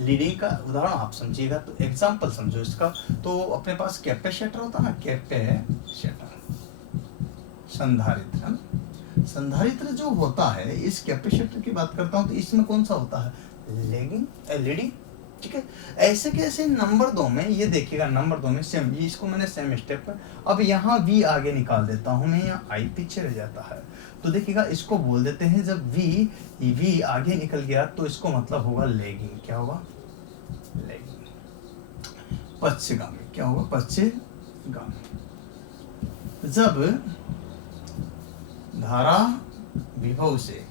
लीडिंग का उदाहरण आप समझिएगा तो एग्जांपल समझो इसका, तो अपने पास कैपेसिटर होता है ना, कैपेसिटर, संधारित्र है ना, संधारित्र जो होता है, इस कैपेसिटर की बात करता हूं तो इसमें कौन सा होता है, लीडिंग, ठीक है। ऐसे कैसे नंबर 2 में ये देखिएगा, नंबर 2 में सेम, इसको मैंने सेम स्टेप पर, अब यहाँ V आगे निकाल देता हूँ मैं, यहाँ I पीछे रह जाता है, तो देखिएगा इसको बोल देते हैं जब V आगे निकल गया तो इसको मतलब होगा लेगिंग। क्या होगा, लेगिंग, पश्चगामी। क्या होगा, पश्चगामी। जब धारा विभव से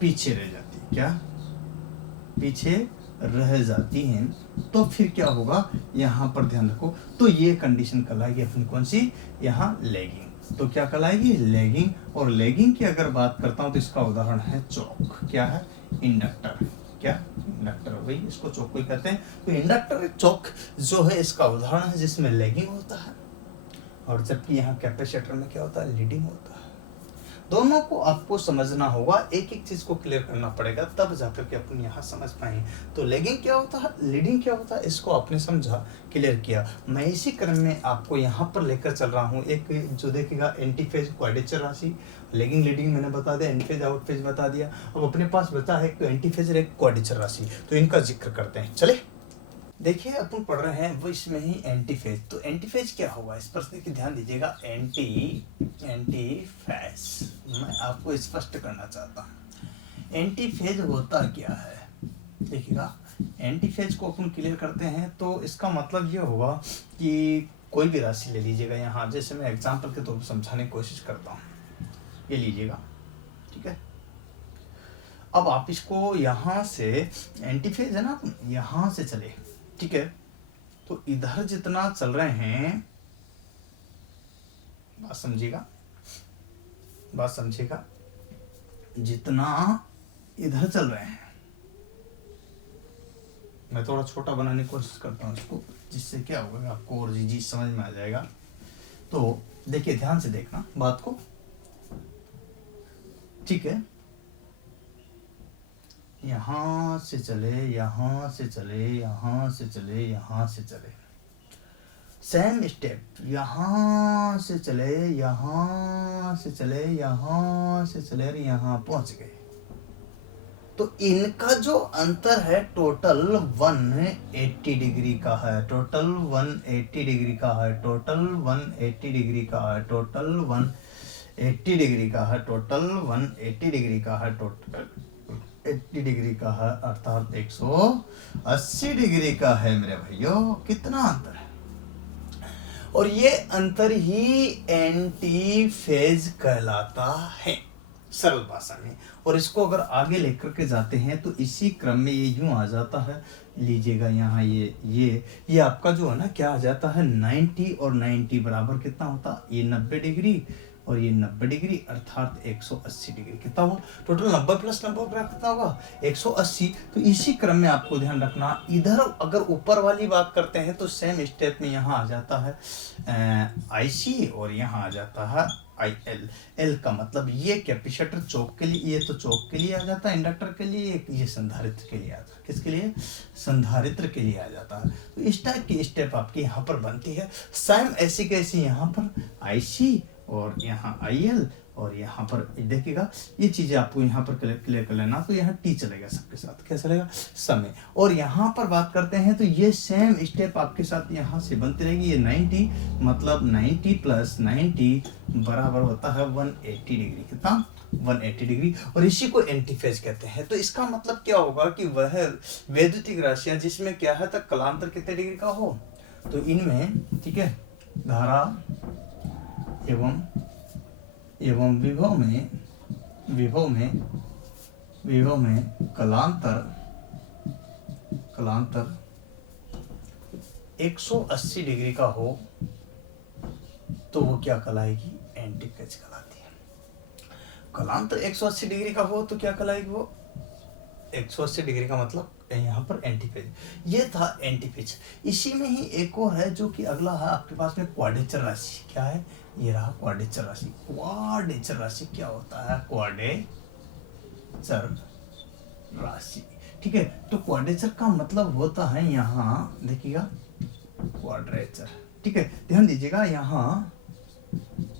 पीछे रह जाती है, क्या पीछे रह जाती हैं, तो फिर क्या होगा, यहाँ पर ध्यान रखो, तो ये कंडीशन कहलाएगी अपनी कौन सी, यहाँ लेगिंग। तो क्या कहलाएगी, लेगिंग। और लेगिंग की अगर बात करता हूँ तो इसका उदाहरण है चौक। क्या है, इंडक्टर। क्या, इंडक्टर, वही इसको चौक को कहते हैं। तो इंडक्टर चौक जो है इसका उदाहरण है जिसमें लेगिंग होता है, और जबकि यहाँ कैपेसिटर में क्या होता है, लीडिंग होता है। दोनों को आपको समझना होगा, एक एक चीज को क्लियर करना पड़ेगा, तब जाकर के अपन यहाँ समझ पाएंगे। तो लेगिंग क्या होता है, लीडिंग क्या होता है, इसको आपने समझा, क्लियर किया। मैं इसी क्रम में आपको यहाँ पर लेकर चल रहा हूँ एक जो देखिएगा एंटी फेज क्वाड्रेचर राशि, लेगिंग लीडिंग मैंने बता दिया, एंटी फेज आउट फेज बता दिया, अब अपने पास बचा है एक एंटी फेज और एक क्वाड्रेचर राशि, तो इनका जिक्र करते हैं। चले देखिए, अपन पढ़ रहे हैं वो इसमें ही एंटी फेज। तो एंटी फेज क्या होगा, इस पर देखिए ध्यान दीजिएगा, एंटी फेज मैं आपको स्पष्ट करना चाहता हूँ। एंटी फेज होता क्या है, देखिएगा एंटी फेज को अपन क्लियर करते हैं तो इसका मतलब ये होगा कि कोई भी राशि ले लीजिएगा, यहाँ जैसे मैं एग्जाम्पल के तौर पर समझाने की कोशिश करता हूँ, ये लीजिएगा, ठीक है। अब आप इसको यहाँ से एंटी फेज है ना, यहाँ से चले, ठीक है, तो इधर जितना चल रहे हैं, बात समझिएगा, जितना इधर चल रहे हैं, मैं थोड़ा छोटा बनाने की कोशिश करता हूँ इसको, जिससे क्या होगा आपको और जी समझ में आ जाएगा। तो देखिए, ध्यान से देखना बात को, ठीक है, यहाँ से चले, यहाँ से चले, यहाँ से चले, यहाँ से चले, सेम स्टेप, यहाँ से चले, यहाँ से चले, यहाँ से चले और यहाँ पहुंच गए। तो इनका जो अंतर है टोटल 180 डिग्री का है, टोटल 180 डिग्री का है, टोटल 180 डिग्री का है, टोटल 180 डिग्री का है, टोटल 180 डिग्री का है, टोटल 80 डिग्री का है, अर्थात 180 डिग्री का है मेरे भाइयों। कितना अंतर है, और ये अंतर ही एंटी फेज कहलाता है सरल भाषा में। और इसको अगर आगे लेकर के जाते हैं तो इसी क्रम में ये यूं आ जाता है, लीजिएगा यहाँ ये आपका जो है ना क्या आ जाता है, 90 और 90 बराबर कितना होता, ये 90 डिग्री और ये 90 डिग्री, अर्थात 180 डिग्री। कितना हुआ, टोटल 90 प्लस 90 कितना होगा, 180। तो इसी क्रम में आपको ध्यान रखना, इधर अगर ऊपर वाली बात करते हैं तो सेम स्टेप में यहाँ आ जाता है IC और यहाँ आ जाता है IL। L का मतलब ये कैपेसिटर चौक के लिए, ये तो चौक के लिए आ जाता है, इंडक्टर के लिए, ये संधारित्र के लिए आता है। किसके लिए, संधारित्र के लिए आ जाता है। तो इस टाइप की स्टेप आपकी यहाँ पर बनती है। सेम ऐसी कैसी यहाँ पर IC और यहाँ IL और यहाँ पर देखिएगा ये चीज़ें आपको यहाँ पर क्लियर कर लेना। तो यहाँ टी चलेगा सबके साथ, क्या चलेगा, समय। और यहाँ पर बात करते हैं तो ये सेम स्टेप आपके साथ यहाँ से बनती रहेगी। ये 90 मतलब 90 प्लस 90 बराबर होता है 180 डिग्री। कितना, 180 डिग्री। और इसी को एंटी फेज कहते हैं। तो इसका मतलब क्या होगा कि वह वैद्युतिक राशियां जिसमें क्या है तक कलांतर कितने डिग्री का हो, तो इनमें, ठीक है, धारा एवं विभव में कलांतर 180 डिग्री का हो तो वो क्या कहलाएगी, एंटी फेज कहलाती है। कलांतर 180 डिग्री का हो तो क्या कहलाएगी, वो 180 डिग्री का मतलब यहाँ पर एंटी फेज। ये था एंटी फेज। इसी में ही एक और है जो कि अगला है आपके पास में क्वाड्रेचर राशि। क्या है, ये रहा क्वाड्रेचर राशि। क्वाड्रेचर राशि क्या होता है, क्वाड्रेचर राशि, ठीक है। तो क्वाड्रेचर का मतलब होता है, यहाँ देखिएगा क्वाड्रेचर, ठीक है, ध्यान दीजिएगा। यहाँ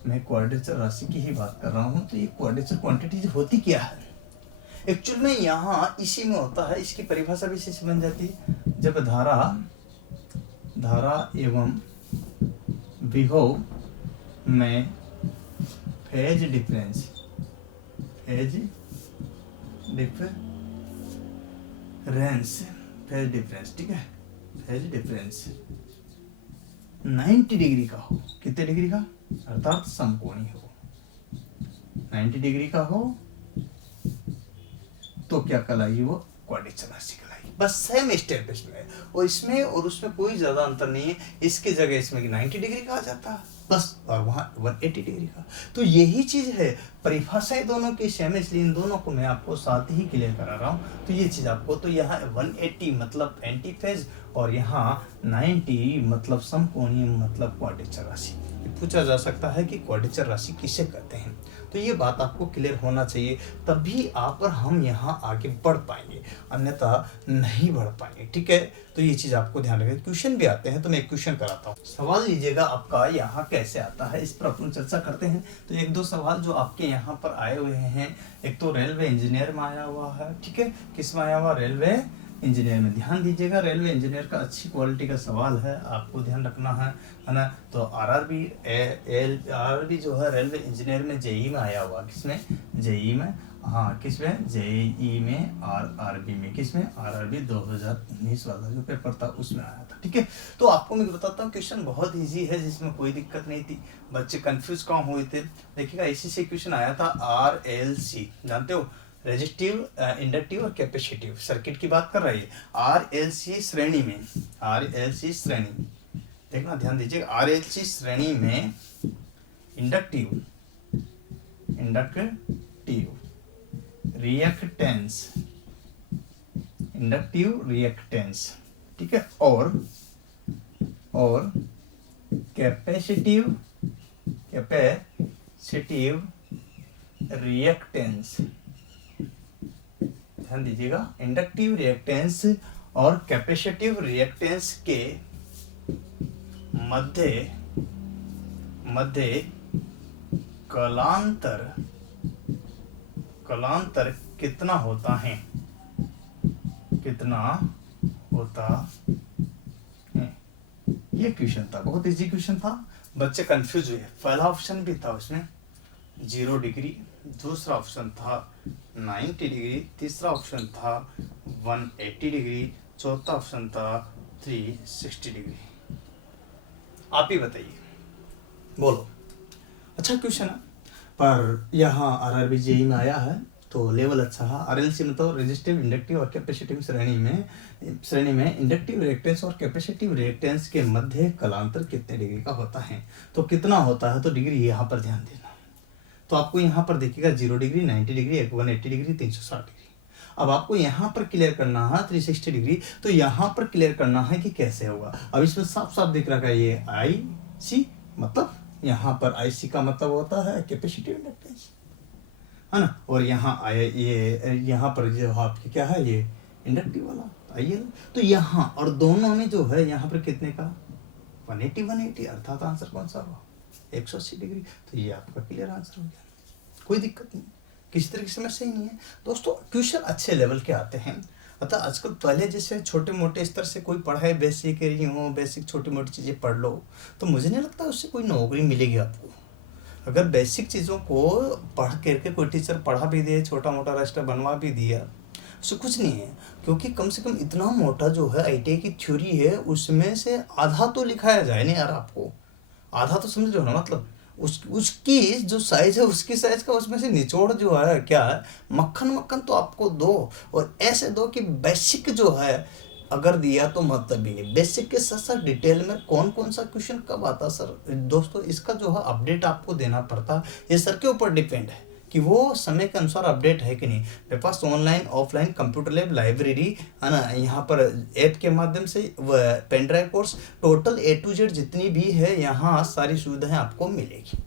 मैं क्वाड्रेचर राशि की ही बात कर रहा हूँ। तो ये क्वाड्रेचर क्वांटिटी होती क्या है एक्चुअल में, यहाँ इसी में होता है। इसकी परिभाषा भी इसी से बन जाती है, जब धारा एवं विभव में फेज डिफरेंस, ठीक है, फेज डिफरेंस 90 डिग्री का हो। कितने डिग्री का, अर्थात समकोणीय हो। 90 डिग्री का हो तो क्या कहलाएगी, वो क्वाड्रेचर राशि कहलाएगी। बस सेम स्टेप इसमें है, और इसमें और उसमें कोई ज्यादा अंतर नहीं है। इसकी जगह इसमें 90 डिग्री का आ जाता है बस, और वहां 180 डिग्री का। तो यही चीज है, परिभाषाएं दोनों की सेम है, इसलिए इन दोनों को मैं आपको साथ ही क्लियर करा रहा हूँ। तो ये चीज आपको, तो यहाँ 180 मतलब एंटी फेज, और यहाँ 90 मतलब समकोणीय मतलब क्वाड्रेचर राशि। पूछा जा सकता है कि क्वाड्रेचर राशि किसे कहते हैं, तो ये बात आपको क्लियर होना चाहिए, तभी आप और हम यहाँ आगे बढ़ पाएंगे, अन्यथा नहीं बढ़ पाएंगे, ठीक है। तो ये चीज आपको ध्यान रखिए। क्वेश्चन भी आते हैं, तो मैं एक क्वेश्चन कराता हूँ। सवाल लीजिएगा आपका यहाँ कैसे आता है, इस पर अपन चर्चा करते हैं। तो एक दो सवाल जो आपके यहाँ पर आए हुए हैं, एक तो रेलवे इंजीनियर में आया हुआ है, ठीक है, किस में आया हुआ, रेलवे इंजीनियर में। ध्यान दीजिएगा, रेलवे इंजीनियर का अच्छी क्वालिटी का सवाल है, आपको ध्यान रखना है ना। तो आरआरबी जो है रेलवे इंजीनियर में जेई में आया हुआ, किसमें, जेई में, हाँ किसमें, जेई में, आरआरबी में, किसमें, आरआरबी 2019 वाला जो पेपर था उसमें आया था, ठीक है। तो आपको मैं बताता हूँ, क्वेश्चन बहुत इजी है, जिसमें कोई दिक्कत नहीं थी, बच्चे कंफ्यूज कहाँ हुए थे। देखिएगा, इसी से क्वेश्चन आया था, आरएलसी जानते हो, रेजिस्टिव, इंडक्टिव और कैपेसिटिव सर्किट की बात कर रही है। आरएलसी श्रेणी में, आरएलसी श्रेणी, देखना ध्यान दीजिए, आरएलसी श्रेणी में इंडक्टिव रिएक्टेंस, इंडक्टिव रिएक्टेंस, ठीक है, और कैपेसिटिव रिएक्टेंस। ध्यान दीजिएगा, इंडक्टिव रिएक्टेंस और कैपेसिटिव रिएक्टेंस के मध्य कलांतर कितना होता है, ये क्वेश्चन था, बहुत इजी क्वेश्चन था, बच्चे कंफ्यूज हुए। पहला ऑप्शन भी था उसमें 0 डिग्री, दूसरा ऑप्शन था 90 डिग्री, तीसरा ऑप्शन था 180 डिग्री, चौथा ऑप्शन था 360 डिग्री। आप ही बताइए, बोलो। अच्छा क्वेश्चन है, पर यहाँ आरआरबी जेई में आया है तो लेवल अच्छा है। आरएलसी मतलब रेजिस्टिव, इंडक्टिव और कैपेसिटिव श्रेणी में इंडक्टिव रिएक्टेंस और कैपेसिटिव रिएक्टेंस के मध्य कलांतर कितने डिग्री का होता है। तो कितना होता है, तो डिग्री यहाँ पर ध्यान देना। तो आपको यहाँ पर देखिएगा 0 डिग्री, 90 डिग्री, 180 डिग्री, 360 डिग्री। अब आपको यहाँ पर क्लियर करना है 360 डिग्री, तो यहाँ पर क्लियर करना है कि कैसे होगा। अब इसमें साफ साफ दिख रहा है, ये आई सी, मतलब यहाँ पर आई सी का मतलब होता है कैपेसिटिव इंडक्टेंस, है ना, और यहाँ आए ये यहाँ पर जो आपके क्या है, ये इंडक्टिव वाला आई। तो यहाँ और दोनों में जो है यहाँ पर कितने का, 180, अर्थात आंसर कौन सा हुआ, 180 डिग्री। तो ये आपका क्लियर आंसर हो गया। कोई दिक्कत नहीं, किसी तरह की समस्या ही नहीं है। दोस्तों क्वेश्चन अच्छे लेवल के आते हैं। अतः आजकल पहले जैसे छोटे मोटे स्तर से कोई पढ़ाई बेसिक रही हो, बेसिक छोटी मोटी चीज़ें पढ़ लो, तो मुझे नहीं लगता उससे कोई नौकरी मिलेगी आपको। अगर बेसिक चीज़ों को पढ़ करके कोई टीचर पढ़ा भी दे, छोटा मोटा रजिस्टर बनवा भी दिया, उससे कुछ नहीं है। क्योंकि कम से कम इतना मोटा जो है आईटीआई की थ्योरी है, उसमें से आधा तो लिखाया जाए नहीं यार आपको, आधा तो समझ रहे हो ना, मतलब उसकी जो साइज है, उसकी साइज का उसमें से निचोड़ जो है क्या है, मक्खन मक्खन तो आपको दो, और ऐसे दो कि बेसिक जो है अगर दिया तो मतलब ही नहीं। बेसिक के साथ साथ डिटेल में कौन कौन सा क्वेश्चन कब आता सर, दोस्तों इसका जो है अपडेट आपको देना पड़ता। ये सर के ऊपर डिपेंड है कि वो समय के अनुसार अपडेट है कि नहीं। मेरे पास online offline computer lab library है ना, यहाँ पर ऐप के माध्यम से pen drive course, total A to Z जितनी भी है यहाँ सारी सुविधाएं आपको मिलेगी।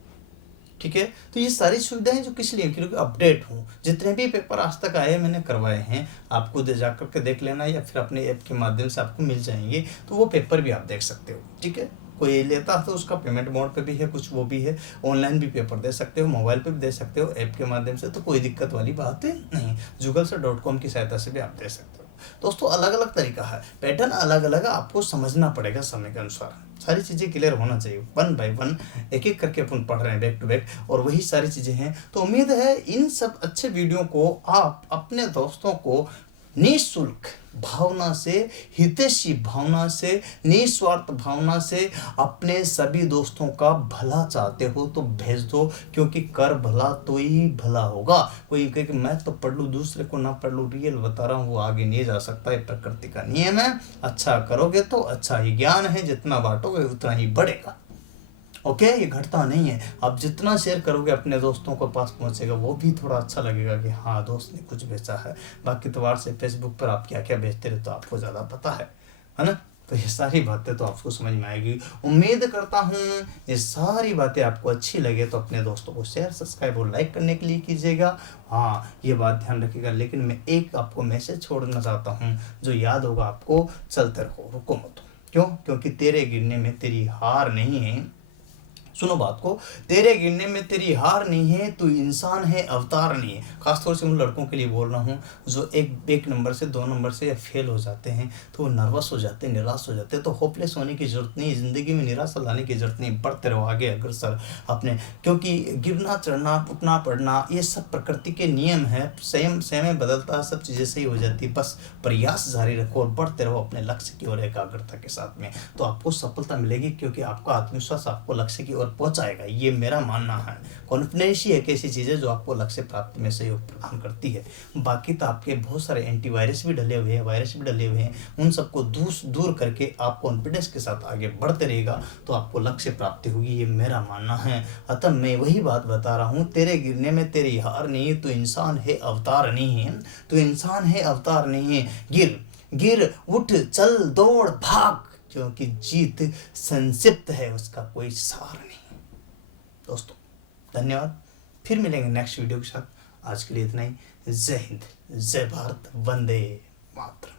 ठीक है, तो ये सारी सुविधाएं जो किस लिए, क्योंकि अपडेट हूँ, जितने भी पेपर आज तक आए मैंने करवाए हैं, आपको जा करके देख लेना, या फिर अपने ऐप के माध्यम से आपको मिल जाएंगे, तो वो पेपर भी आप देख सकते हो। ठीक है, कोई लेता है तो उसका पेमेंट मोड पे भी है, कुछ वो भी है, ऑनलाइन भी पेपर दे सकते हो, मोबाइल पे भी दे सकते हो ऐप के माध्यम से, तो कोई दिक्कत वाली बात नहीं। jugalsir.com की सहायता से भी आप दे सकते हो। दोस्तों अलग अलग तरीका है, पैटर्न अलग अलग, आपको समझना पड़ेगा समय के अनुसार, सारी चीज़ें क्लियर होना चाहिए। वन बाय वन एक एक करके अपन पढ़ रहे हैं बैक टू बैक, और वही सारी चीज़ें हैं। तो उम्मीद है इन सब अच्छे वीडियो को आप अपने दोस्तों को निःशुल्क भावना से, हितैषी भावना से, निस्वार्थ भावना से अपने सभी दोस्तों का भला चाहते हो तो भेज दो, क्योंकि कर भला तो ही भला होगा। कोई कहे कि मैं तो पढ़ लूँ, दूसरे को ना पढ़ लूँ, रियल बता रहा हूँ, वो आगे नहीं जा सकता, ये प्रकृति का नियम है। अच्छा करोगे तो अच्छा ही ज्ञान है, जितना बांटोगे उतना ही बढ़ेगा। ओके, ये घटता नहीं है। आप जितना शेयर करोगे अपने दोस्तों को पास पहुंचेगा, वो भी थोड़ा अच्छा लगेगा कि हाँ दोस्त ने कुछ बेचा है। बाकी तो व्हाट्सएप फेसबुक पर आप क्या क्या बेचते रहे तो आपको ज़्यादा पता है ना। तो ये सारी बातें तो आपको समझ में आएगी। उम्मीद करता हूँ ये सारी बातें आपको अच्छी लगे, तो अपने दोस्तों को शेयर, सब्सक्राइब और लाइक करने के लिए कीजिएगा। हाँ ये बात ध्यान रखिएगा, लेकिन मैं एक आपको मैसेज छोड़ना चाहता हूँ जो याद होगा आपको, चलते रहो, रुको मत। क्यों? क्योंकि तेरे गिरने में तेरी हार नहीं है। सुनो बात को, तेरे गिरने में तेरी हार नहीं है, तू इंसान है, अवतार नहीं है। खासतौर से उन लड़कों के लिए बोल रहा हूँ जो एक नंबर से, 2 नंबर से या फेल हो जाते हैं, तो वो नर्वस हो जाते हैं, निराश हो जाते हैं। तो होपलेस होने की जरूरत नहीं, ज़िंदगी में निराशा लाने की जरूरत नहीं। बढ़ते रहो आगे अग्रसर अपने, क्योंकि गिरना चढ़ना, उठना पड़ना, ये सब प्रकृति के नियम है। समय बदलता है, सब चीज़ें सही हो जाती है। बस प्रयास जारी रखो और बढ़ते रहो अपने लक्ष्य की ओर एकाग्रता के साथ में, तो आपको सफलता मिलेगी, क्योंकि आपका आत्मविश्वास आपको लक्ष्य की ओर पहुंचाएगा। ये मेरा मानना है। कॉन्फिडेंस ही एक ऐसी चीज़ है जो आपको लक्ष्य प्राप्ति में सहयोग प्रदान करती है। बाकी तो आपके बहुत सारे एंटीवायरस भी डले हुए हैं, वायरस भी डले हुए हैं, उन सबको दूर करके आप कॉन्फिडेंस के साथ आगे बढ़ते रहेगा, तो आपको लक्ष्य प्राप्ति होगी। ये मेरा मानना है। अतः मैं वही बात बता रहा हूँ, तेरे गिरने में तेरी हार नहीं, तो इंसान है, अवतार नहीं है। तो इंसान है, अवतार नहीं है। गिर उठ, चल, दौड़, भाग, क्योंकि जीत संक्षिप्त है, उसका कोई सार नहीं। दोस्तों धन्यवाद, फिर मिलेंगे नेक्स्ट वीडियो के साथ। आज के लिए इतना ही। जय हिंद, जय भारत, वंदे मातरम।